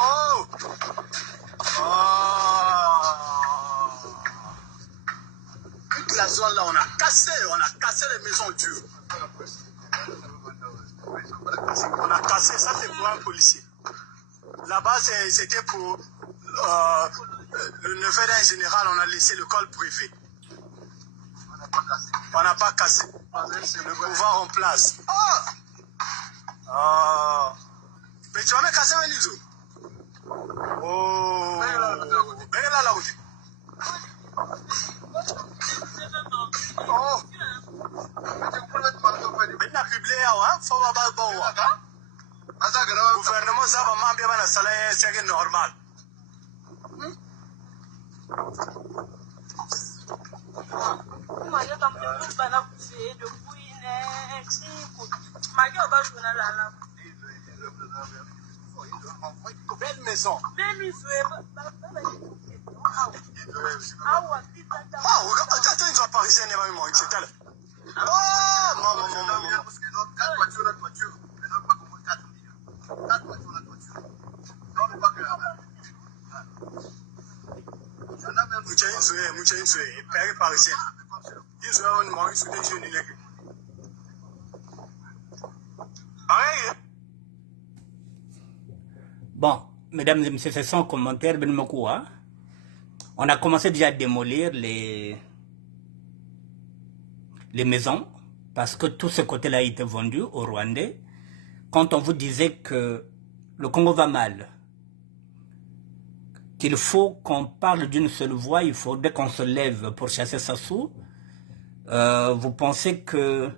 Oh. Oh. Toute la zone là, on a cassé les maisons dures. On a cassé, ça c'est pour un policier. Là-bas, c'était pour le neveu d'un général, on a laissé l'école privée. On n'a pas cassé. Le pouvoir en place. Mais tu vas me casser un nizo. Oh. Venez là la route. Oh. Maintenant, publié, faut pas bon. Le gouvernement, ça va m'en bien, c'est normal. Belle maison. Attends, ils ont parisien, etc. Oh, maman. Bon, mesdames et messieurs, c'est son commentaire, Ben Mokoua. On a commencé déjà à démolir les maisons parce que tout ce côté-là a été vendu aux Rwandais. Quand on vous disait que le Congo va mal, qu'il faut qu'on parle d'une seule voix, il faudrait qu'on se lève pour chasser Sassou. Vous pensez que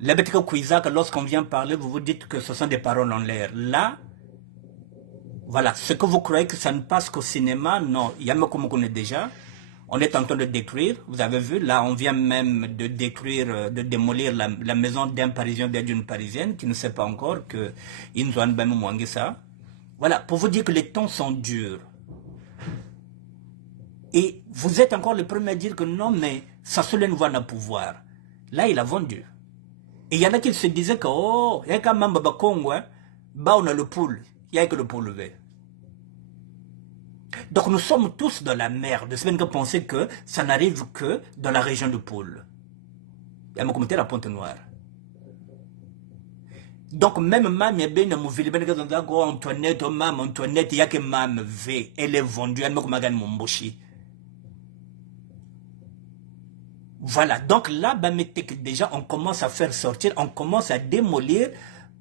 lorsqu'on vient parler, vous vous dites que ce sont des paroles en l'air. Là, voilà, ce que vous croyez que ça ne passe qu'au cinéma, non, Yamako me connaît déjà. On est en train de détruire, vous avez vu, là on vient même de détruire, de démolir la maison d'un Parisien, d'une Parisienne qui ne sait pas encore que Inzouane Bamou Mwangesa. Voilà, pour vous dire que les temps sont durs. Et vous êtes encore le premier à dire que non, mais Sassou Nguesso n'a pouvoir. Là, il a vendu. Et il y en a qui se disaient que, oh, il y a quand même Congo, bah on a le poule, il n'y a que le poule vert. Donc nous sommes tous dans la merde. C'est même que penser que ça n'arrive que dans la région de Pôle. Il y a mon commentaire à Pointe-Noire. Donc même Mamie Ben Mouvili Ben Gazandago Antoinette, Mam Antoinette, il y a que Mam V, elle est vendue à Mokumagan Momboshi. Voilà, donc là, déjà, on commence à faire sortir, on commence à démolir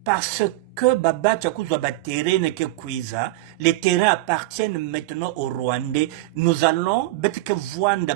parce que Baba Tchakouzwa terrain n'est que Kouiza. Les terrains appartiennent maintenant aux Rwandais. Nous allons, bête que Vwanda